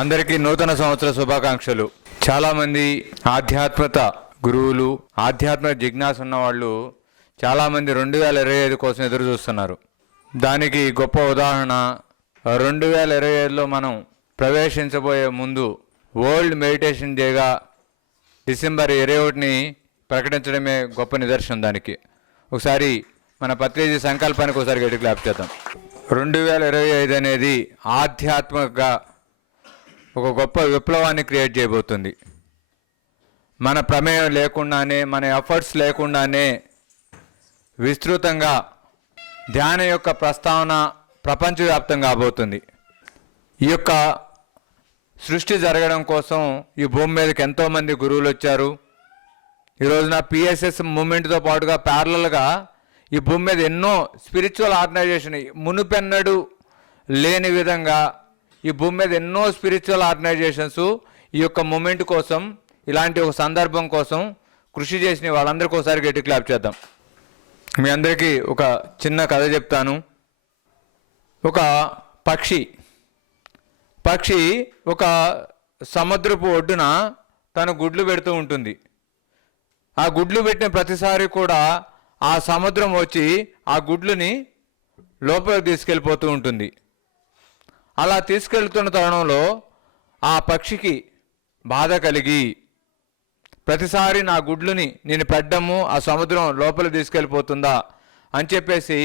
అందరికీ నూతన సంవత్సర శుభాకాంక్షలు. చాలామంది ఆధ్యాత్మిక గురువులు, ఆధ్యాత్మిక జిజ్ఞాస ఉన్న వాళ్ళు చాలామంది 2025 కోసం ఎదురు చూస్తున్నారు. దానికి గొప్ప ఉదాహరణ 2025లో మనం ప్రవేశించబోయే ముందు వరల్డ్ మెడిటేషన్ డేగా డిసెంబర్ 21ని ప్రకటించడమే గొప్ప నిదర్శనం. దానికి ఒకసారి మన పత్రిజీ సంకల్పానికి ఒకసారి గట్టి క్లాప్ చేద్దాం. 2025 అనేది ఆధ్యాత్మికంగా ఒక గొప్ప విప్లవాన్ని క్రియేట్ చేయబోతుంది. మన ప్రమేయం లేకుండానే, మన ఎఫర్ట్స్ లేకుండానే విస్తృతంగా ధ్యానం యొక్క ప్రస్తావన ప్రపంచవ్యాప్తంగా కాబోతుంది. ఈ యొక్క సృష్టి జరగడం కోసం ఈ భూమి మీదకి ఎంతోమంది గురువులు వచ్చారు. ఈ రోజున పిఎస్ఎస్ మూమెంట్తో పాటుగా ప్యారలల్గా ఈ భూమి మీద ఎన్నో స్పిరిచువల్ ఆర్గనైజేషన్ మునుపెన్నడూ లేని విధంగా ఈ భూమి మీద ఎన్నో స్పిరిచువల్ ఆర్గనైజేషన్స్ ఈ యొక్క మూమెంట్ కోసం, ఇలాంటి ఒక సందర్భం కోసం కృషి చేసిన వాళ్ళందరికీ ఒకసారి గట్టి క్లాప్ చేద్దాం. మీ అందరికీ ఒక చిన్న కథ చెప్తాను. ఒక పక్షి ఒక సముద్రపు ఒడ్డున తను గుడ్లు పెడుతూ ఉంటుంది. ఆ గుడ్లు పెట్టిన ప్రతిసారి కూడా ఆ సముద్రం వచ్చి ఆ గుడ్లని లోపలికి తీసుకెళ్ళిపోతూ ఉంటుంది. అలా తీసుకెళ్తున్న తరుణంలో ఆ పక్షికి బాధ కలిగి, ప్రతిసారి నా గుడ్లని నేను పెట్టడము ఆ సముద్రం లోపలికి తీసుకెళ్ళిపోతుందా అని చెప్పేసి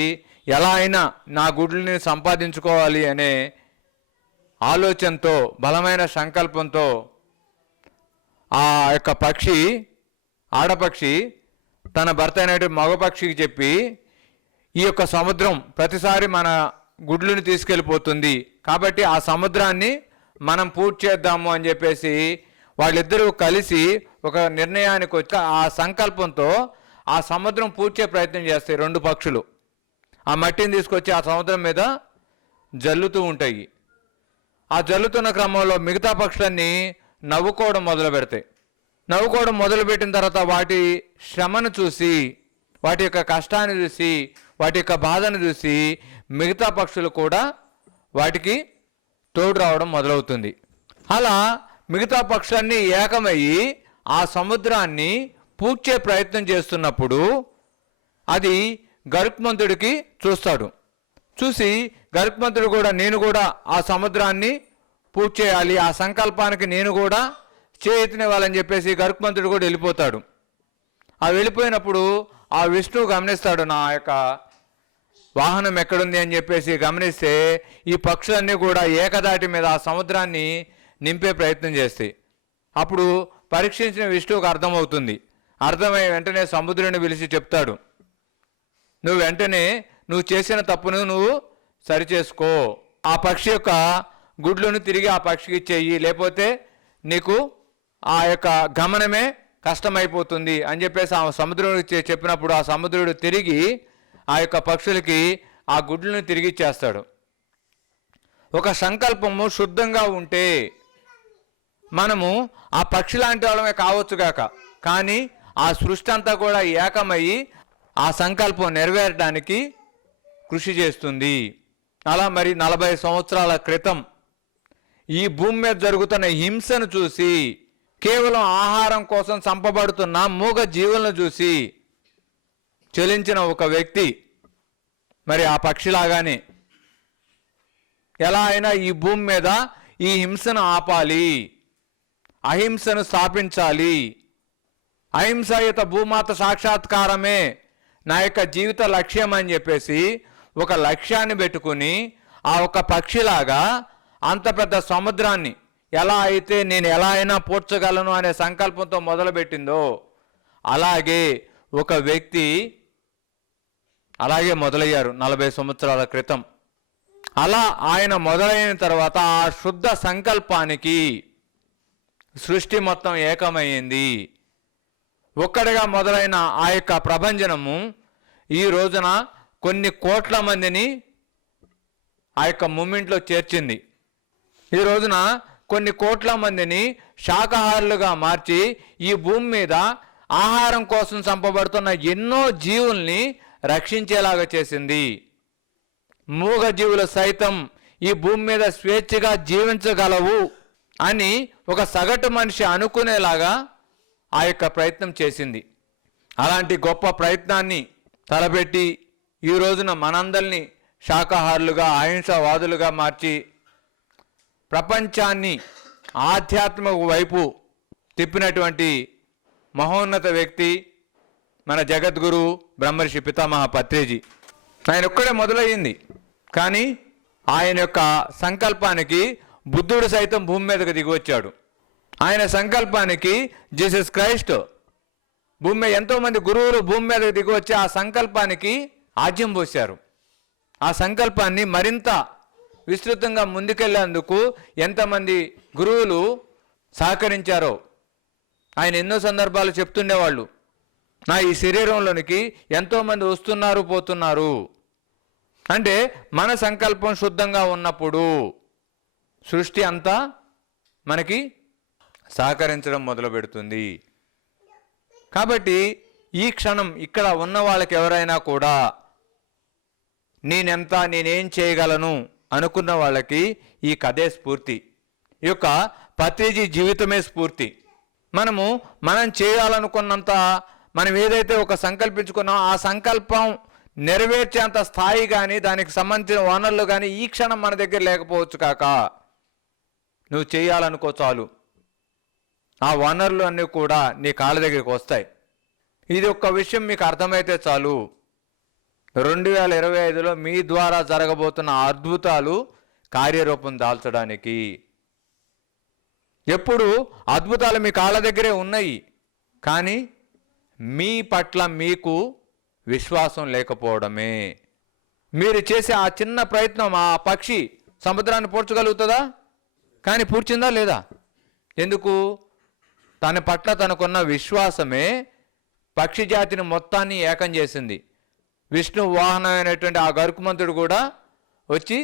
ఎలా అయినా నా గుడ్లని సంపాదించుకోవాలి అనే ఆలోచనతో, బలమైన సంకల్పంతో ఆ యొక్క ఆడపక్షి తన భర్త అయినటువంటి మగపక్షికి చెప్పి, ఈ యొక్క సముద్రం ప్రతిసారి మన గుడ్లను తీసుకెళ్ళిపోతుంది కాబట్టి ఆ సముద్రాన్ని మనం పూర్తి చేద్దాము అని చెప్పేసి వాళ్ళిద్దరూ కలిసి ఒక నిర్ణయానికి వచ్చి ఆ సంకల్పంతో ఆ సముద్రం పూడ్చే ప్రయత్నం చేస్తాయి. రెండు పక్షులు ఆ మట్టిని తీసుకొచ్చి ఆ సముద్రం మీద జల్లుతూ ఉంటాయి. ఆ జల్లుతున్న క్రమంలో మిగతా పక్షులన్నీ నవ్వుకోవడం మొదలు పెడతాయి. నవ్వుకోవడం మొదలుపెట్టిన తర్వాత వాటి శ్రమను చూసి, వాటి యొక్క కష్టాన్ని చూసి, వాటి యొక్క బాధను చూసి మిగతా పక్షులు కూడా వాటికి తోడు రావడం మొదలవుతుంది. అలా మిగతా పక్షులన్నీ ఏకమయ్యి ఆ సముద్రాన్ని పూడ్చే ప్రయత్నం చేస్తున్నప్పుడు అది గరుత్మంతుడికి చూస్తాడు. చూసి గరుత్మంతుడు కూడా, నేను కూడా ఆ సముద్రాన్ని పూడ్చేయాలి, ఆ సంకల్పానికి నేను కూడా చేతినివ్వాలని చెప్పేసి గరుత్మంతుడు కూడా వెళ్ళిపోతాడు. ఆ వెళ్ళిపోయినప్పుడు ఆ విష్ణువు గమనిస్తాడు, నా యొక్క వాహనం ఎక్కడుంది అని చెప్పేసి గమనిస్తే ఈ పక్షులన్నీ కూడా ఏకదాటి మీద ఆ సముద్రాన్ని నింపే ప్రయత్నం చేస్తాయి. అప్పుడు పరీక్షించిన విష్ణువుకు అర్థమవుతుంది. అర్థమై వెంటనే సముద్రుని పిలిచి చెప్తాడు, నువ్వు వెంటనే నువ్వు చేసిన తప్పును నువ్వు సరిచేసుకో, ఆ పక్షి యొక్క గుడ్లను తిరిగి ఆ పక్షికి ఇచ్చేయి, లేకపోతే నీకు ఆ యొక్క గమనమే కష్టమైపోతుంది అని చెప్పేసి ఆ సముద్రుడికి చెప్పినప్పుడు ఆ సముద్రుడు తిరిగి ఆ యొక్క పక్షులకి ఆ గుడ్లను తిరిగి ఇచ్చేస్తాడు. ఒక సంకల్పము శుద్ధంగా ఉంటే మనము ఆ పక్షి లాంటి వాళ్ళమే కావచ్చుగాక, కానీ ఆ సృష్టి అంతా కూడా ఏకమయ్యి ఆ సంకల్పం నెరవేరడానికి కృషి చేస్తుంది. అలా మరి 40 సంవత్సరాల క్రితం ఈ భూమి మీద జరుగుతున్న హింసను చూసి, కేవలం ఆహారం కోసం చంపబడుతున్న మూగ జీవులను చూసి చెలించిన ఒక వ్యక్తి మరి ఆ పక్షిలాగానే ఎలా అయినా ఈ భూమి మీద ఈ హింసను ఆపాలి, అహింసను స్థాపించాలి, అహింసాయుత భూమాత సాక్షాత్కారమే నా యొక్క జీవిత లక్ష్యం అని చెప్పేసి ఒక లక్ష్యాన్ని పెట్టుకుని ఆ ఒక పక్షిలాగా అంత పెద్ద సముద్రాన్ని నేను ఎలా అయినా పూడ్చగలను అనే సంకల్పంతో మొదలుపెట్టిందో అలాగే ఒక వ్యక్తి అలాగే మొదలయ్యారు 40 సంవత్సరాల క్రితం. అలా ఆయన మొదలైన తర్వాత ఆ శుద్ధ సంకల్పానికి సృష్టి మొత్తం ఏకమైంది. ఒక్కడిగా మొదలైన ఆ యొక్క ప్రభంజనము ఈ రోజున కొన్ని కోట్ల మందిని ఆ యొక్క మూమెంట్లో చేర్చింది. ఈ రోజున కొన్ని కోట్ల మందిని శాకాహారులుగా మార్చి ఈ భూమి మీద ఆహారం కోసం చంపబడుతున్న ఎన్నో జీవుల్ని రక్షించేలాగా చేసింది. మూగ జీవులు సైతం ఈ భూమి మీద స్వేచ్ఛగా జీవించగలవు అని ఒక సగటు మనిషి అనుకునేలాగా ఆ యొక్క ప్రయత్నం చేసింది. అలాంటి గొప్ప ప్రయత్నాన్ని తలపెట్టి ఈ రోజున మనందరినీ శాకాహారులుగా అహింసావాదులుగా మార్చి ప్రపంచాన్ని ఆధ్యాత్మిక వైపు తిప్పినటువంటి మహోన్నత వ్యక్తి మన జగద్గురు బ్రహ్మర్షి పితామహ పత్రిజీ. ఆయన ఒక్కడే మొదలయ్యింది, కానీ ఆయన యొక్క సంకల్పానికి బుద్ధుడు సైతం భూమి మీదకి దిగి వచ్చాడు. ఆయన సంకల్పానికి జీసస్ క్రైస్ట్ భూమి మీద ఎంతోమంది గురువులు భూమి మీదకి దిగి వచ్చి ఆ సంకల్పానికి ఆజ్యం పోశారు. ఆ సంకల్పాన్ని మరింత విస్తృతంగా ముందుకెళ్లేందుకు ఎంతమంది గురువులు సహకరించారో ఆయన ఎన్నో సందర్భాలు చెప్తుండేవాళ్ళు. నా ఈ శరీరంలోనికి ఎంతోమంది వస్తున్నారు పోతున్నారు అంటే మన సంకల్పం శుద్ధంగా ఉన్నప్పుడు సృష్టి అంతా మనకి సహకరించడం మొదలు పెడుతుంది. కాబట్టి ఈ క్షణం ఇక్కడ ఉన్న వాళ్ళకి ఎవరైనా కూడా నేనేం చేయగలను అనుకున్న వాళ్ళకి ఈ కథే స్ఫూర్తి, ఈ యొక్క పత్రిజీ జీవితమే స్ఫూర్తి. మనం చేయాలనుకున్నంత మనం ఏదైతే ఒక సంకల్పించుకున్నామో ఆ సంకల్పం నెరవేర్చేంత స్థాయి కానీ దానికి సంబంధించిన వనరులు కానీ ఈ క్షణం మన దగ్గర లేకపోవచ్చు కాక నువ్వు చేయాలనుకో చాలు, ఆ వనరులు అన్నీ కూడా నీ కాళ్ళ దగ్గరికి వస్తాయి. ఇది ఒక్క విషయం మీకు అర్థమైతే చాలు, 2025లో మీ ద్వారా జరగబోతున్న అద్భుతాలు కార్యరూపం దాల్చడానికి. ఎప్పుడు అద్భుతాలు మీ కాళ్ళ దగ్గరే ఉన్నాయి, కానీ మీ పట్ల మీకు విశ్వాసం లేకపోవడమే. మీరు చేసే ఆ చిన్న ప్రయత్నం, ఆ పక్షి సముద్రాన్ని పూడ్చగలుగుతుందా? కానీ పూడ్చిందా లేదా? ఎందుకు? తన పట్ల తనకున్న విశ్వాసమే పక్షి జాతిని మొత్తాన్ని ఏకం చేసింది. విష్ణు వాహనమైనటువంటి ఆ గరుకుమంతుడు కూడా వచ్చి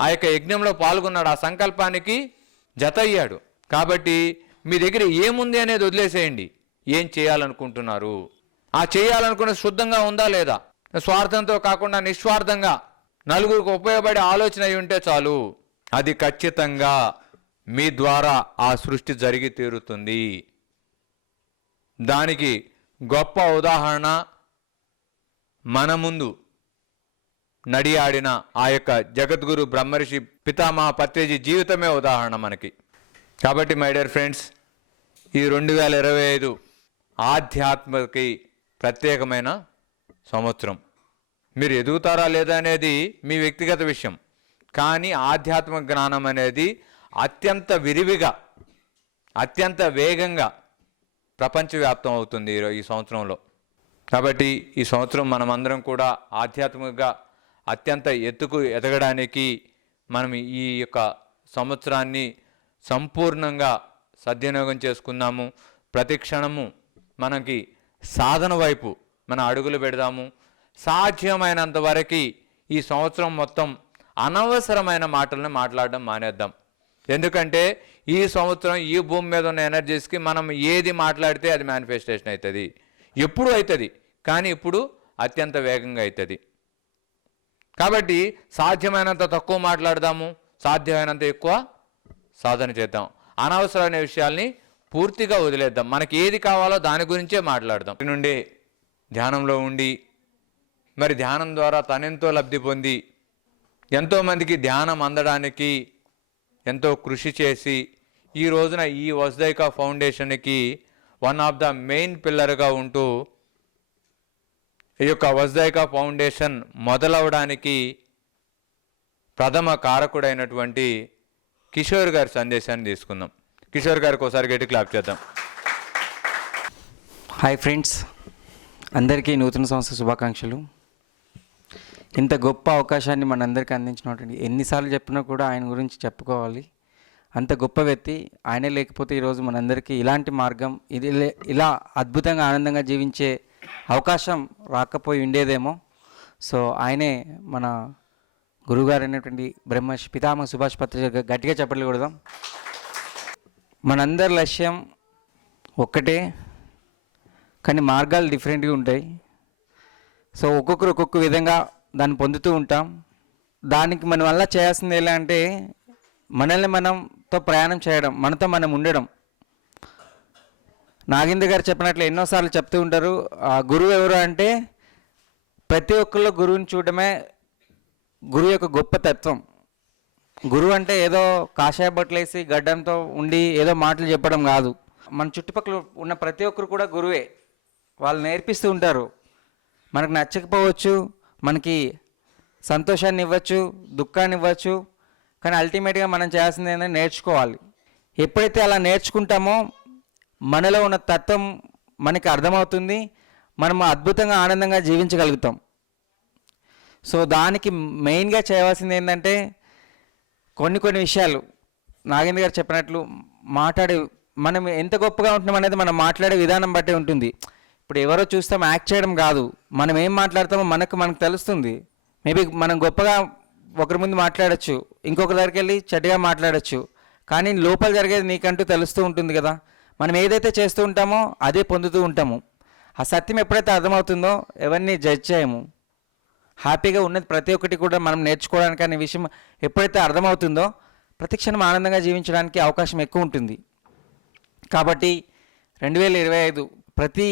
ఆ యొక్క యజ్ఞంలో పాల్గొన్నాడు, ఆ సంకల్పానికి జత అయ్యాడు. కాబట్టి మీ దగ్గర ఏముంది అనేది వదిలేసేయండి. ఏం చేయాలనుకుంటున్నారు? ఆ చేయాలనుకున్న శుద్ధంగా ఉందా లేదా? స్వార్థంతో కాకుండా నిస్వార్థంగా నలుగురికి ఉపయోగపడే ఆలోచన అయి ఉంటే చాలు, అది ఖచ్చితంగా మీ ద్వారా ఆ సృష్టి జరిగి తీరుతుంది. దానికి గొప్ప ఉదాహరణ మన ముందు నడియాడిన ఆ యొక్క జగద్గురు బ్రహ్మర్షి పితామహ పత్రిజీ జీవితమే ఉదాహరణ మనకి. కాబట్టి మై డియర్ ఫ్రెండ్స్, ఈ 2025 ఆధ్యాత్మకి ప్రత్యేకమైన సంవత్సరం. మీరు ఎదుగుతారా లేదా అనేది మీ వ్యక్తిగత విషయం, కానీ ఆధ్యాత్మిక జ్ఞానం అనేది అత్యంత విరివిగా అత్యంత వేగంగా ప్రపంచవ్యాప్తం అవుతుంది ఈ సంవత్సరంలో. కాబట్టి ఈ సంవత్సరం మనమందరం కూడా ఆధ్యాత్మికంగా అత్యంత ఎత్తుకు ఎదగడానికి మనం ఈ యొక్క సంవత్సరాన్ని సంపూర్ణంగా సద్వినియోగం చేసుకుందాము. ప్రతి క్షణము మనకి సాధన వైపు మన అడుగులు పెడదాము. సాధ్యమైనంత వరకు ఈ సంవత్సరం మొత్తం అనవసరమైన మాటలను మాట్లాడడం మానేద్దాం. ఎందుకంటే ఈ సంవత్సరం ఈ భూమి మీద ఉన్న ఎనర్జీస్కి మనం ఏది మాట్లాడితే అది మేనిఫెస్టేషన్ అవుతుంది. ఎప్పుడు అవుతుంది, కానీ ఇప్పుడు అత్యంత వేగంగా అవుతుంది. కాబట్టి సాధ్యమైనంత తక్కువ మాట్లాడదాము, సాధ్యమైనంత ఎక్కువ సాధన చేద్దాం. అనవసరమైన విషయాల్ని పూర్తిగా వదిలేద్దాం. మనకి ఏది కావాలో దాని గురించే మాట్లాడదాం. నుండి ధ్యానంలో ఉండి మరి ధ్యానం ద్వారా తనెంతో లబ్ధి పొంది ఎంతోమందికి ధ్యానం అందడానికి ఎంతో కృషి చేసి ఈ రోజున ఈ వసుదైక ఫౌండేషన్కి వన్ ఆఫ్ ద మెయిన్ పిల్లర్గా ఉంటూ ఈ యొక్క వసుదైక ఫౌండేషన్ మొదలవడానికి ప్రథమ కారకుడైనటువంటి కిషోర్ గారి సందేశాన్ని తీసుకుందాం. కిషోర్ గారికి ఒకసారి గట్టి క్లాప్ చేద్దాం. హాయ్ ఫ్రెండ్స్, అందరికీ నూతన సంవత్సర శుభాకాంక్షలు. ఇంత గొప్ప అవకాశాన్ని మనందరికీ అందించినటువంటి, ఎన్నిసార్లు చెప్పినా కూడా ఆయన గురించి చెప్పుకోవాలి. అంత గొప్ప వ్యక్తి. ఆయనే లేకపోతే ఈరోజు మనందరికీ ఇలాంటి మార్గం, ఇలా అద్భుతంగా ఆనందంగా జీవించే అవకాశం రాకపోయి ఉండేదేమో. సో ఆయనే మన గురువుగారు అయినటువంటి బ్రహ్మర్షి పితామహ సుభాష్ పత్రిజీ గట్టిగా చెప్పలు కొడదాం. మనందరి లక్ష్యం ఒక్కటే, కానీ మార్గాలు డిఫరెంట్గా ఉంటాయి. సో ఒక్కొక్కరు ఒక్కొక్క విధంగా దాన్ని పొందుతూ ఉంటాం. దానికి మనం వల్ల చేయాల్సింది ఎలా అంటే మనల్ని మనం మనతో ప్రయాణం చేయడం, మనతో మనం ఉండడం. నాగేంద్ర గారు చెప్పినట్లు ఎన్నోసార్లు చెప్తూ ఉంటారు, గురువు ఎవరు అంటే ప్రతి ఒక్కరిలో గురువుని చూడడమే గురువు యొక్క గొప్ప తత్వం. గురువు అంటే ఏదో కాషాయ బట్టలేసి గడ్డంతో ఉండి ఏదో మాటలు చెప్పడం కాదు. మన చుట్టుపక్కల ఉన్న ప్రతి ఒక్కరు కూడా గురువే. వాళ్ళు నేర్పిస్తూ ఉంటారు. మనకు నచ్చకపోవచ్చు, మనకి సంతోషాన్ని ఇవ్వచ్చు, దుఃఖాన్ని ఇవ్వచ్చు, కానీ అల్టిమేట్గా మనం చేయాల్సింది ఏంటంటే నేర్చుకోవాలి. ఎప్పుడైతే అలా నేర్చుకుంటామో మనలో ఉన్న తత్వం మనకి అర్థమవుతుంది, మనం అద్భుతంగా ఆనందంగా జీవించగలుగుతాం. సో దానికి మెయిన్గా చేయవలసింది ఏంటంటే కొన్ని విషయాలు నాగేంద్ర గారు చెప్పినట్లు మనం ఎంత గొప్పగా ఉంటున్నాం అనేది మనం మాట్లాడే విధానం బట్టే ఉంటుంది. ఇప్పుడు ఎవరో చూస్తాం యాక్ట్ చేయడం కాదు, మనం ఏం మాట్లాడతామో మనకు తెలుస్తుంది. మేబీ మనం గొప్పగా ఒకరి ముందు మాట్లాడచ్చు, ఇంకొకరి దగ్గరికి వెళ్ళి చెడ్డగా మాట్లాడచ్చు, కానీ లోపల జరిగేది నీకంటూ తెలుస్తూ ఉంటుంది కదా. మనం ఏదైతే చేస్తూ ఉంటామో అదే పొందుతూ ఉంటాము. ఆ సత్యం ఎప్పుడైతే అర్థమవుతుందో ఎవరిని జడ్జ్ చేయము. హ్యాపీగా ఉన్నది ప్రతి ఒక్కటి కూడా మనం నేర్చుకోవడానికి అనే విషయం ఎప్పుడైతే అర్థమవుతుందో ప్రతి క్షణం ఆనందంగా జీవించడానికి అవకాశం ఎక్కువ ఉంటుంది. కాబట్టి 2025 ప్రతి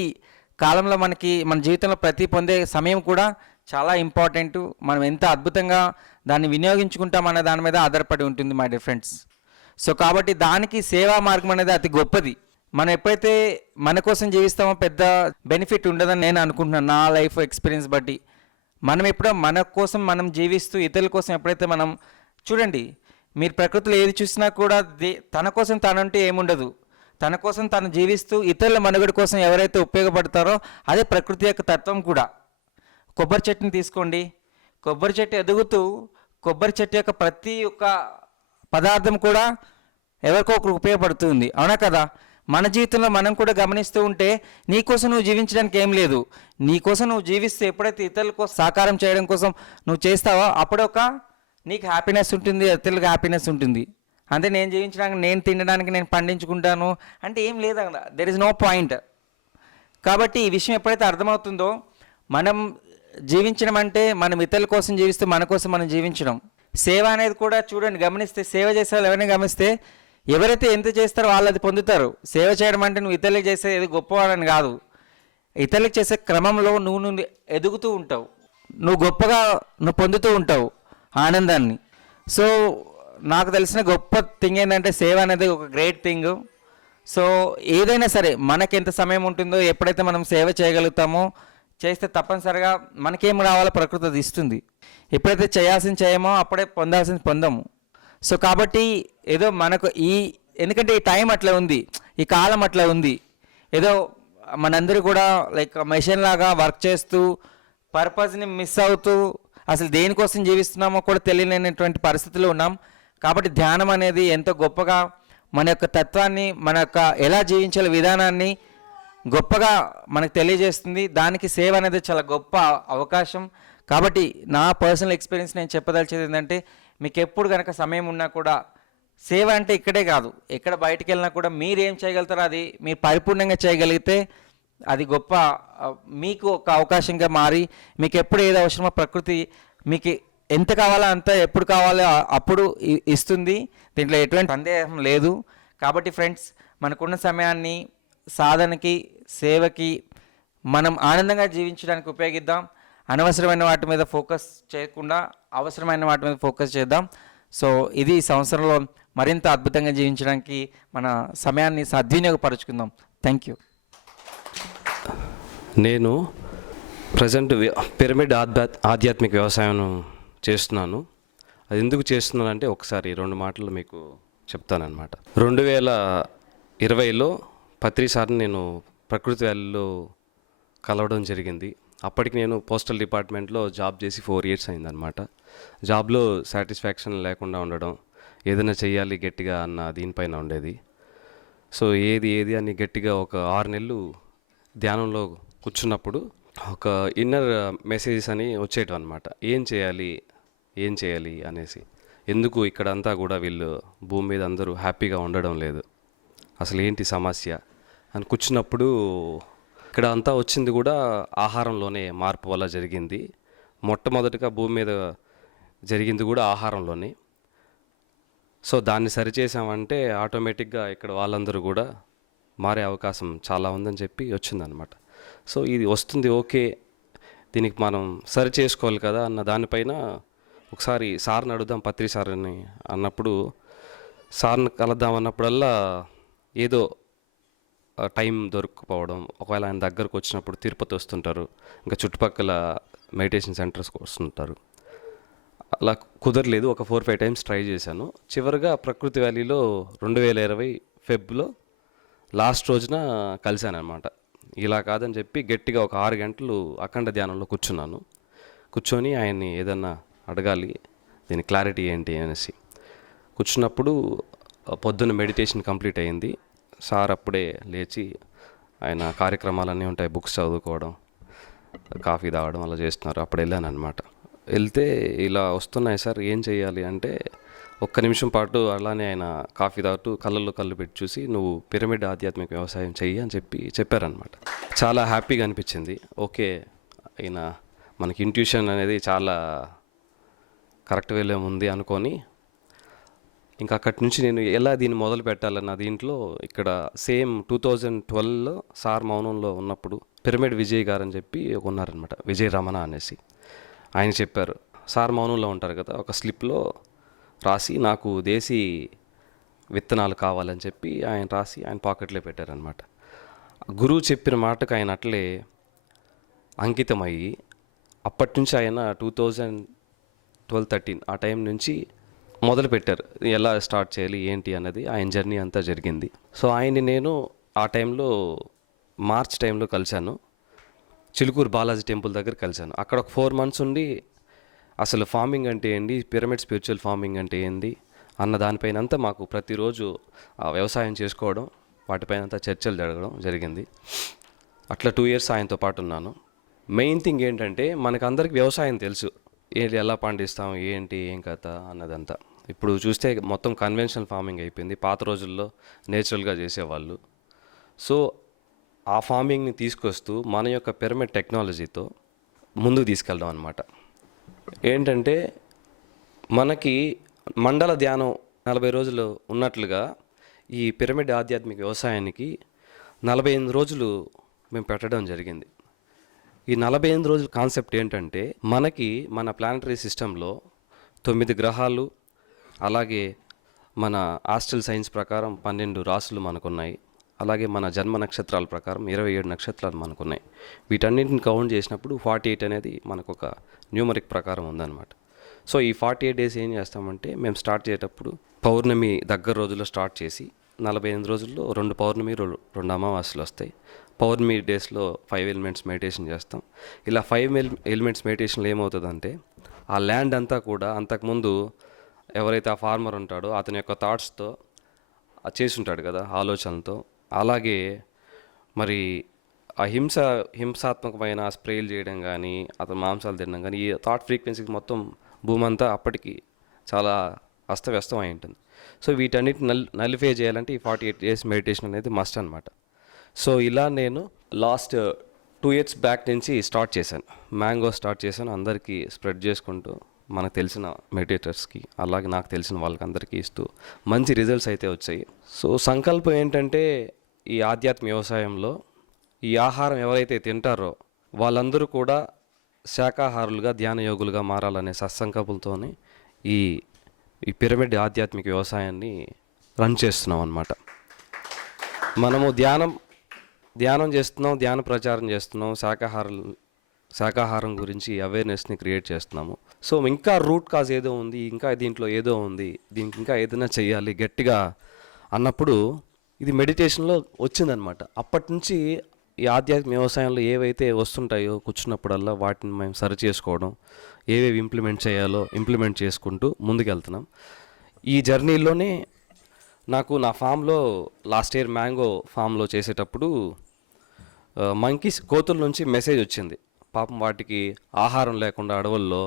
కాలంలో మన జీవితంలో ప్రతి పొందే సమయం కూడా చాలా ఇంపార్టెంట్. మనం ఎంత అద్భుతంగా దాన్ని వినియోగించుకుంటామన్న దాని మీద ఆధారపడి ఉంటుంది మై డియర్ ఫ్రెండ్స్. సో కాబట్టి దానికి సేవా మార్గం అనేది అతి గొప్పది. మనం ఎప్పుడైతే మన కోసం జీవిస్తామో పెద్ద బెనిఫిట్ ఉండదని నేను అనుకుంటున్నాను, నా లైఫ్ ఎక్స్పీరియన్స్ బట్టి. మనం ఎప్పుడో మన కోసం మనం జీవిస్తూ ఇతరుల కోసం ఎప్పుడైతే మనం చూడండి, మీరు ప్రకృతిలో ఏది చూసినా కూడా తన కోసం తనంటే ఏముండదు. తన కోసం తను జీవిస్తూ ఇతరుల మనుగడ కోసం ఎవరైతే ఉపయోగపడతారో అదే ప్రకృతి యొక్క తత్వం కూడా. కొబ్బరి చెట్టుని తీసుకోండి, కొబ్బరి చెట్టు ఎదుగుతూ కొబ్బరి చెట్టు యొక్క ప్రతి ఒక్క పదార్థం కూడా ఎవరికో ఒకరికి ఉపయోగపడుతుంది, అవునా కదా. మన జీవితంలో మనం కూడా గమనిస్తూ ఉంటే నీకోసం నువ్వు జీవించడానికి ఏం లేదు. నీకోసం నువ్వు జీవిస్తే ఎప్పుడైతే ఇతరుల కోసం సాకారం చేయడం కోసం నువ్వు చేస్తావో అప్పుడు నీకు హ్యాపీనెస్ ఉంటుంది, ఇతరులకు హ్యాపీనెస్ ఉంటుంది. అంటే నేను జీవించడానికి, నేను తినడానికి నేను పండించుకుంటాను అంటే ఏం లేదు కదా, దెర్ ఇస్ నో పాయింట్. కాబట్టి ఈ విషయం ఎప్పుడైతే అర్థమవుతుందో మనం జీవించడం అంటే మనం ఇతరుల కోసం జీవిస్తూ మన కోసం మనం జీవించడం. సేవ అనేది కూడా చూడండి, గమనిస్తే సేవ చేసే వాళ్ళు ఎవరైనా గమనిస్తే ఎవరైతే ఎంత చేస్తారో వాళ్ళు అది పొందుతారు. సేవ చేయడం అంటే నువ్వు ఇతరులకు చేసే ఏది గొప్పవాడని కాదు, ఇతరులకు చేసే క్రమంలో నువ్వు ఎదుగుతూ ఉంటావు, నువ్వు గొప్పగా నువ్వు పొందుతూ ఉంటావు ఆనందాన్ని. సో నాకు తెలిసిన గొప్ప థింగ్ ఏంటంటే సేవ అనేది ఒక గ్రేట్ థింగ్. సో ఏదైనా సరే మనకి ఎంత సమయం ఉంటుందో ఎప్పుడైతే మనం సేవ చేయగలుగుతామో చేస్తే తప్పనిసరిగా మనకేం రావాలో ప్రకృతి అది ఇస్తుంది. ఎప్పుడైతే చేయాల్సింది చేయమో అప్పుడే పొందాల్సింది పొందాము. సో కాబట్టి ఏదో మనకు ఎందుకంటే ఈ టైం అట్లా ఉంది, ఈ కాలం అట్లా ఉంది, ఏదో మనందరూ కూడా లైక్ మెషిన్ లాగా వర్క్ చేస్తూ పర్పస్ని మిస్ అవుతూ అసలు దేనికోసం జీవిస్తున్నామో కూడా తెలియలేనటువంటి పరిస్థితిలో ఉన్నాం. కాబట్టి ధ్యానం అనేది ఎంతో గొప్పగా మన యొక్క తత్వాన్ని, మన యొక్క ఎలా జీవించాల విధానాన్ని గొప్పగా మనకు తెలియజేస్తుంది. దానికి సేవ అనేది చాలా గొప్ప అవకాశం. కాబట్టి నా పర్సనల్ ఎక్స్పీరియన్స్ నేను చెప్పదలిచేది ఏంటంటే మీకు ఎప్పుడు కనుక సమయం ఉన్నా కూడా సేవ అంటే ఇక్కడే కాదు, ఎక్కడ బయటికి వెళ్ళినా కూడా మీరు ఏం చేయగలుగుతారో అది మీరు పరిపూర్ణంగా చేయగలిగితే అది గొప్ప మీకు ఒక అవకాశంగా మారి మీకు ఎప్పుడు ఏది అవసరమో ప్రకృతి మీకు ఎంత కావాలో అంత ఎప్పుడు కావాలో అప్పుడు ఇస్తుంది. దీంట్లో ఎటువంటి సందేహం లేదు. కాబట్టి ఫ్రెండ్స్, మనకున్న సమయాన్ని సాధనకి, సేవకి, మనం ఆనందంగా జీవించడానికి ఉపయోగిద్దాం. అనవసరమైన వాటి మీద ఫోకస్ చేయకుండా అవసరమైన వాటి మీద ఫోకస్ చేద్దాం. సో ఇది ఈ సంవత్సరంలో మరింత అద్భుతంగా జీవించడానికి మన సమయాన్ని సద్వినియోగపరుచుకుందాం. Thank you. నేను ప్రజెంట్ పిరమిడ్ ఆధ్యాత్మిక వ్యవసాయం చేస్తున్నాను. అది ఎందుకు చేస్తున్నానంటే ఒకసారి 2 మాటలు మీకు చెప్తానన్నమాట. 2020లో పత్రి సార్ని నేను ప్రకృతి వ్యాలీలో కలవడం జరిగింది. అప్పటికి నేను పోస్టల్ డిపార్ట్మెంట్లో జాబ్ చేసి 4 years అయిందనమాట. జాబ్లో సాటిస్ఫాక్షన్ లేకుండా ఉండడం, ఏదైనా చెయ్యాలి గట్టిగా అన్న దీనిపైన ఉండేది. సో ఏది అని గట్టిగా ఒక 6 నెలలు ధ్యానంలో కూర్చున్నప్పుడు ఒక ఇన్నర్ మెసేజెస్ అని వచ్చేటం అనమాట. ఏం చేయాలి అనేసి, ఎందుకు ఇక్కడంతా కూడా వీళ్ళు భూమి మీద అందరూ హ్యాపీగా ఉండడం లేదు, అసలు ఏంటి సమస్య అని కూర్చున్నప్పుడు ఇక్కడ అంతా వచ్చింది కూడా ఆహారంలోనే మార్పు వల్ల జరిగింది. మొట్టమొదటిగా భూమి మీద జరిగింది కూడా ఆహారంలోనే. సో దాన్ని సరిచేసామంటే ఆటోమేటిక్గా ఇక్కడ వాళ్ళందరూ కూడా మారే అవకాశం చాలా ఉందని చెప్పి వచ్చిందనమాట. సో ఇది వస్తుంది ఓకే, దీనికి మనం సరి చేసుకోవాలి కదా అన్న దానిపైన ఒకసారి సార్ని అడుగుదాం పత్రి సార్ని అన్నప్పుడు, సార్ని కలుద్దాం అన్నప్పుడల్లా ఏదో టైం దొరకకపోవడం, ఒకవేళ ఆయన దగ్గరకు వచ్చినప్పుడు తిరుపతి వస్తుంటారు, ఇంకా చుట్టుపక్కల మెడిటేషన్ సెంటర్స్కి వస్తుంటారు, అలా కుదరలేదు. ఒక 4-5 టైమ్స్ ట్రై చేశాను. చివరిగా ప్రకృతి వ్యాలీలో 2020 ఫెబ్లో లాస్ట్ రోజున కలిశాను అనమాట. ఇలా కాదని చెప్పి గట్టిగా ఒక 6 గంటలు అఖండ ధ్యానంలో కూర్చొని ఆయన్ని ఏదన్నా అడగాలి, దీని క్లారిటీ ఏంటి అనేసి కూర్చున్నప్పుడు పొద్దున్న మెడిటేషన్ కంప్లీట్ అయింది. సార్ అప్పుడే లేచి ఆయన కార్యక్రమాలన్నీ ఉంటాయి, బుక్స్ చదువుకోవడం, కాఫీ తాగడం అలా చేస్తున్నారు. అప్పుడు వెళ్ళాను అనమాట. వెళ్తే ఇలా వస్తున్నాయి సార్, ఏం చేయాలి అంటే, ఒక్క నిమిషం పాటు అలానే ఆయన కాఫీ తాగుతూ కళ్ళల్లో కళ్ళు పెట్టి చూసి, నువ్వు పిరమిడ్ ఆధ్యాత్మిక వ్యవసాయం చెయ్యి అని చెప్పారనమాట. చాలా హ్యాపీగా అనిపించింది. ఓకే, ఆయన మనకి ఇంట్యూషన్ అనేది చాలా కరెక్ట్ వేలో ఉంది అనుకొని, ఇంకా అక్కడి నుంచి నేను ఎలా దీన్ని మొదలు పెట్టాలన్న దీంట్లో ఇక్కడ సేమ్ 2012లో సార్ మౌనంలో ఉన్నప్పుడు పిరమిడ్ విజయ్ గారు అని చెప్పి ఉన్నారనమాట, విజయ్ రమణ అనేసి. ఆయన చెప్పారు, సార్ మౌనంలో ఉంటారు కదా, ఒక స్లిప్లో రాసి నాకు దేశీ విత్తనాలు కావాలని చెప్పి ఆయన రాసి ఆయన పాకెట్లో పెట్టారనమాట. గురువు చెప్పిన మాటకు ఆయన అట్లే అంకితమయ్యి అప్పటి నుంచి ఆయన 2012-13 ఆ టైం నుంచి మొదలు పెట్టారు ఎలా స్టార్ట్ చేయాలి ఏంటి అన్నది. ఆయన జర్నీ అంతా జరిగింది. సో ఆయన్ని నేను ఆ టైంలో మార్చ్ టైంలో కలిశాను, చిలుకూరు బాలాజీ టెంపుల్ దగ్గర కలిశాను. అక్కడ ఒక 4 months ఉండి అసలు ఫార్మింగ్ అంటే ఏంటి, పిరమిడ్ స్పిరిచువల్ ఫార్మింగ్ అంటే ఏంది అన్న దానిపైన అంతా మాకు ప్రతిరోజు వ్యవసాయం చేసుకోవడం, వాటిపైన అంతా చర్చలు జరగడం జరిగింది. అట్లా 2 years ఆయనతో పాటు ఉన్నాను. మెయిన్ థింగ్ ఏంటంటే, మనకందరికి వ్యవసాయం తెలుసు, ఏంటి ఎలా పండిస్తాం ఏంటి ఏం కథ అన్నదంతా. ఇప్పుడు చూస్తే మొత్తం కన్వెన్షనల్ ఫార్మింగ్ అయిపోయింది. పాత రోజుల్లో నేచురల్గా చేసేవాళ్ళు. సో ఆ ఫార్మింగ్ని తీసుకొస్తూ మన యొక్క పిరమిడ్ టెక్నాలజీతో ముందుకు తీసుకెళ్ళడం అనమాట. ఏంటంటే, మనకి మండల ధ్యానం 40 రోజులు ఉన్నట్లుగా ఈ పిరమిడ్ ఆధ్యాత్మిక వ్యవసాయానికి 48 రోజులు మేము పెట్టడం జరిగింది. ఈ 48 రోజుల కాన్సెప్ట్ ఏంటంటే, మనకి మన ప్లానటరీ సిస్టంలో 9 గ్రహాలు, అలాగే మన ఆస్ట్రల్ సైన్స్ ప్రకారం 12 రాసులు మనకున్నాయి. అలాగే మన జన్మ నక్షత్రాల ప్రకారం 27 నక్షత్రాలు మనకున్నాయి. వీటన్నింటిని కౌంట్ చేసినప్పుడు 48 అనేది మనకు ఒక న్యూమరిక్ ప్రకారం ఉందన్నమాట. సో ఈ 48 days ఏం చేస్తామంటే, మేము స్టార్ట్ చేసేటప్పుడు పౌర్ణమి దగ్గర రోజుల్లో స్టార్ట్ చేసి 48 రోజుల్లో 2 పౌర్ణమి 2 అమావాస్యలు వస్తాయి. పౌర్ణమి డేస్లో 5 elements మెడిటేషన్ చేస్తాం. ఇలా 5 elements మెడిటేషన్లో ఏమవుతుందంటే, ఆ ల్యాండ్ అంతా కూడా అంతకుముందు ఎవరైతే ఆ ఫార్మర్ ఉంటాడో అతని యొక్క థాట్స్తో చేసి ఉంటాడు కదా, ఆలోచనలతో, అలాగే మరి ఆ హింసాత్మకమైన స్ప్రేలు చేయడం కానీ, అతను మాంసాలు తినడం కానీ, ఈ థాట్ ఫ్రీక్వెన్సీకి మొత్తం భూమి అంతా అప్పటికి చాలా అస్తవ్యస్తం అయి ఉంటుంది. సో వీటన్నిటి నలిఫై చేయాలంటే ఈ 48 days మెడిటేషన్ అనేది మస్ట్ అనమాట. సో ఇలా నేను లాస్ట్ 2 years బ్యాక్ నుంచి స్టార్ట్ చేశాను. మ్యాంగో స్టార్ట్ చేశాను, అందరికీ స్ప్రెడ్ చేసుకుంటూ, మనకు తెలిసిన మెడిటేటర్స్కి అలాగే నాకు తెలిసిన వాళ్ళకి అందరికీ ఇస్తూ మంచి రిజల్ట్స్ అయితే వచ్చాయి. సో సంకల్పం ఏంటంటే, ఈ ఆధ్యాత్మిక వ్యవసాయంలో ఈ ఆహారం ఎవరైతే తింటారో వాళ్ళందరూ కూడా శాకాహారులుగా, ధ్యాన యోగులుగా మారాలనే సత్సంకల్పంతోనే ఈ పిరమిడ్ ఆధ్యాత్మిక వ్యవసాయాన్ని రన్ చేస్తున్నాం అన్నమాట. మనము ధ్యానం చేస్తున్నాం, ధ్యాన ప్రచారం చేస్తున్నాం, శాకాహారం గురించి అవేర్నెస్ని క్రియేట్ చేస్తున్నాము. సో ఇంకా రూట్ కాజ్ ఏదో ఉంది, ఇంకా దీంట్లో ఏదో ఉంది, దీనికి ఇంకా ఏదైనా చెయ్యాలి గట్టిగా అన్నప్పుడు ఇది మెడిటేషన్లో వచ్చిందనమాట. అప్పటి నుంచి ఈ ఆధ్యాత్మిక వ్యవసాయంలో ఏవైతే వస్తుంటాయో కూర్చున్నప్పుడల్లా వాటిని మేము సరి చేసుకోవడం, ఏవేవి ఇంప్లిమెంట్ చేయాలో ఇంప్లిమెంట్ చేసుకుంటూ ముందుకెళ్తున్నాం. ఈ జర్నీలోనే నాకు నా ఫామ్లో లాస్ట్ ఇయర్ మ్యాంగో ఫామ్లో చేసేటప్పుడు మంకీస్, కోతుల నుంచి మెసేజ్ వచ్చింది. పాపం వాటికి ఆహారం లేకుండా అడవుల్లో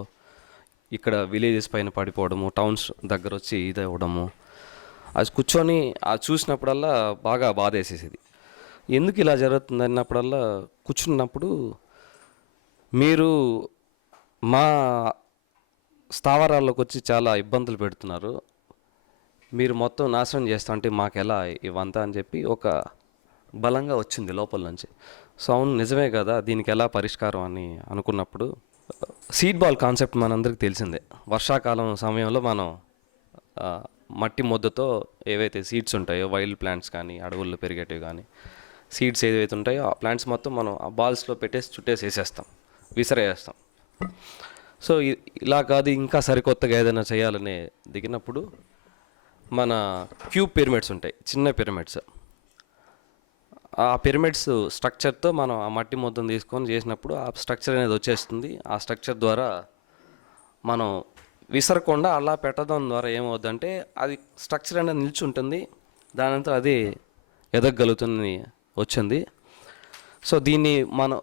ఇక్కడ విలేజెస్ పైన పడిపోవడము, టౌన్స్ దగ్గర వచ్చి ఇది అవ్వడము, అది కూర్చొని చూసినప్పుడల్లా బాగా బాధేసేసేది. ఎందుకు ఇలా జరుగుతుంది అన్నప్పుడల్లా కూర్చున్నప్పుడు, మీరు మా స్థావరాల్లోకి వచ్చి చాలా ఇబ్బందులు పెడుతున్నారు, మీరు మొత్తం నాశనం చేస్తా అంటే మాకు ఎలా ఇవంతా అని చెప్పి ఒక బలంగా వచ్చింది లోపల నుంచి. సో అవును నిజమే కదా, దీనికి ఎలా పరిష్కారం అని అనుకున్నప్పుడు సీడ్ బాల్ కాన్సెప్ట్ మనందరికీ తెలిసిందే. వర్షాకాలం సమయంలో మనం మట్టి ముద్దతో ఏవైతే సీడ్స్ ఉంటాయో, వైల్డ్ ప్లాంట్స్ కానీ అడవుల్లో పెరిగేటివి కానీ సీడ్స్ ఏవైతే ఉంటాయో ఆ ప్లాంట్స్ మొత్తం మనం ఆ బాల్స్లో పెట్టేసి చుట్టేసి వేసేస్తాం, విసిరేస్తాం. సో ఇలా కాదు, ఇంకా సరికొత్తగా ఏదైనా చేయాలని దిగినప్పుడు మన క్యూబ్ పిరమిడ్స్ ఉంటాయి, చిన్న పిరమిడ్స్. ఆ పిరమిడ్స్ స్ట్రక్చర్తో మనం ఆ మట్టి ముద్దను తీసుకొని చేసినప్పుడు ఆ స్ట్రక్చర్ అనేది వచ్చేస్తుంది. ఆ స్ట్రక్చర్ ద్వారా మనం విసరకుండా అలా పెట్టడం ద్వారా ఏమవుద్దంటే అది స్ట్రక్చర్ అనేది నిల్చుంటుంది, దానంతా అదే ఎదగలుగుతుంది వచ్చింది. సో దీన్ని మనం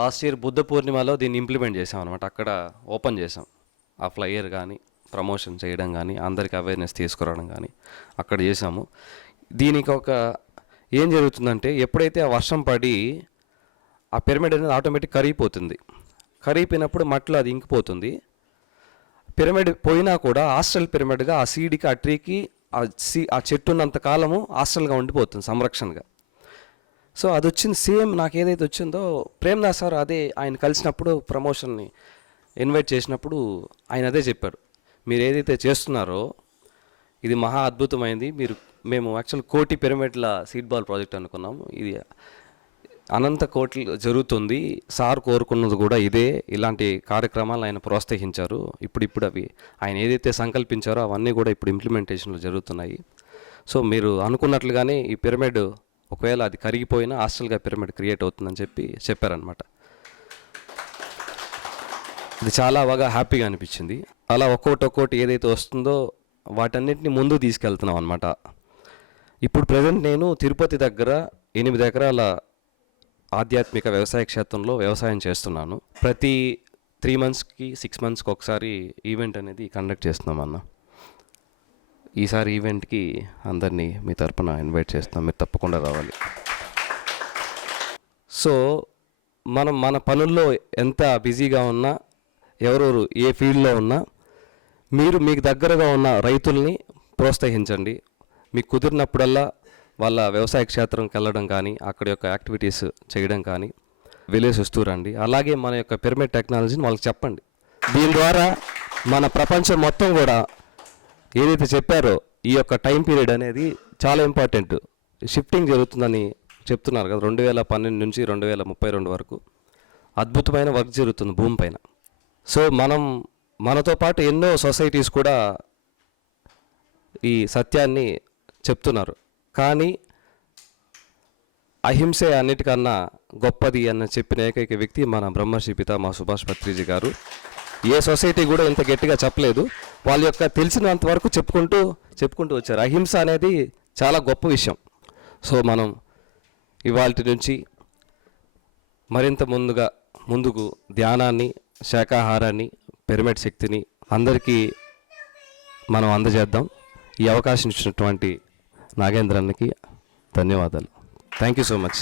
లాస్ట్ ఇయర్ బుద్ధ పూర్ణిమలో దీన్ని ఇంప్లిమెంట్ చేసాం అనమాట. అక్కడ ఓపెన్ చేసాం ఆ ఫ్లైయర్ కానీ, ప్రమోషన్ చేయడం కానీ, అందరికి అవేర్నెస్ తీసుకురావడం కానీ అక్కడ చేసాము. దీనికి ఒక ఏం జరుగుతుందంటే ఎప్పుడైతే ఆ వర్షం పడి ఆ పిరమిడ్ అనేది ఆటోమేటిక్ కరిగిపోతుంది. కరిగిపోయినప్పుడు మట్టిలో అది ఇంకిపోతుంది. పిరమిడ్ పోయినా కూడా హాస్టల్ పిరమిడ్గా ఆ సీడ్కి, ఆ ట్రీకి, ఆ చెట్టు ఉన్నంత కాలము హాస్టల్గా ఉండిపోతుంది సంరక్షణగా. సో అది వచ్చింది సేమ్ నాకు ఏదైతే వచ్చిందో ప్రేమ్దాస్ సార్ అదే ఆయన కలిసినప్పుడు ప్రమోషన్ని ఇన్వైట్ చేసినప్పుడు ఆయన అదే చెప్పారు, మీరు ఏదైతే చేస్తున్నారో ఇది మహా అద్భుతమైంది. మేము యాక్చువల్ కోటి పిరమిడ్ల సీడ్ బాల్ ప్రాజెక్ట్ అనుకున్నాము, ఇది అనంత కోట్లు జరుగుతుంది. సార్ కోరుకున్నది కూడా ఇదే, ఇలాంటి కార్యక్రమాలు ఆయన ప్రోత్సహించారు. ఇప్పుడు అవి ఆయన ఏదైతే సంకల్పించారో అవన్నీ కూడా ఇప్పుడు ఇంప్లిమెంటేషన్లో జరుగుతున్నాయి. సో మీరు అనుకున్నట్లుగానే ఈ పిరమిడ్ ఒకవేళ అది కరిగిపోయినా హాస్టల్గా పిరమిడ్ క్రియేట్ అవుతుందని చెప్పారనమాట. ఇది చాలా బాగా హ్యాపీగా అనిపించింది. అలా ఒక్కొక్కటి ఏదైతే వస్తుందో వాటన్నిటిని ముందు తీసుకెళ్తున్నాం అనమాట. ఇప్పుడు ప్రజెంట్ నేను తిరుపతి దగ్గర 8 ఎకరాల ఆధ్యాత్మిక వ్యవసాయ క్షేత్రంలో వ్యవసాయం చేస్తున్నాను. ప్రతి 3 మంత్స్కి 6 మంత్స్కి ఒకసారి ఈవెంట్ అనేది కండక్ట్ చేస్తున్నాం అన్న. ఈసారి ఈవెంట్కి అందరినీ మీ తరపున ఇన్వైట్ చేస్తున్నాం, మీరు తప్పకుండా రావాలి. సో మన పనుల్లో ఎంత బిజీగా ఉన్నా, ఎవరెవరు ఏ ఫీల్డ్లో ఉన్నా, మీకు దగ్గరగా ఉన్న రైతుల్ని ప్రోత్సహించండి. మీకు కుదిరినప్పుడల్లా వాళ్ళ వ్యవసాయ క్షేత్రంకి వెళ్ళడం కానీ, అక్కడ యొక్క యాక్టివిటీస్ చేయడం కానీ, విలేజ్ వస్తూ రండి. అలాగే మన యొక్క పిరమిడ్ టెక్నాలజీని వాళ్ళకి చెప్పండి. దీని ద్వారా మన ప్రపంచం మొత్తం కూడా ఏదైతే చెప్పారో ఈ యొక్క టైం పీరియడ్ అనేది చాలా ఇంపార్టెంట్, షిఫ్టింగ్ జరుగుతుందని చెప్తున్నారు కదా. 2012 నుంచి 2032 వరకు అద్భుతమైన వర్క్ జరుగుతుంది భూమిపైన. సో మనతో పాటు ఎన్నో సొసైటీస్ కూడా ఈ సత్యాన్ని చెప్తున్నారు. కానీ అహింసే అన్నిటికన్నా గొప్పది అన్న చెప్పిన ఏకైక వ్యక్తి మన బ్రహ్మర్షి పితామహ సుభాష్ పత్రిజీ గారు. ఏ సొసైటీ కూడా ఇంత గట్టిగా చెప్పలేదు. వాళ్ళ యొక్క తెలిసినంత వరకు చెప్పుకుంటూ వచ్చారు. అహింస అనేది చాలా గొప్ప విషయం. సో మనం ఇవాల్టి నుంచి మరింత ముందుకు ధ్యానాన్ని, శాకాహారాన్ని, పిరమిడ్ శక్తిని అందరికీ మనం అందజేద్దాం. ఈ అవకాశం ఇచ్చినటువంటి నాగేంద్రన్నకి ధన్యవాదాలు. Thank you so much.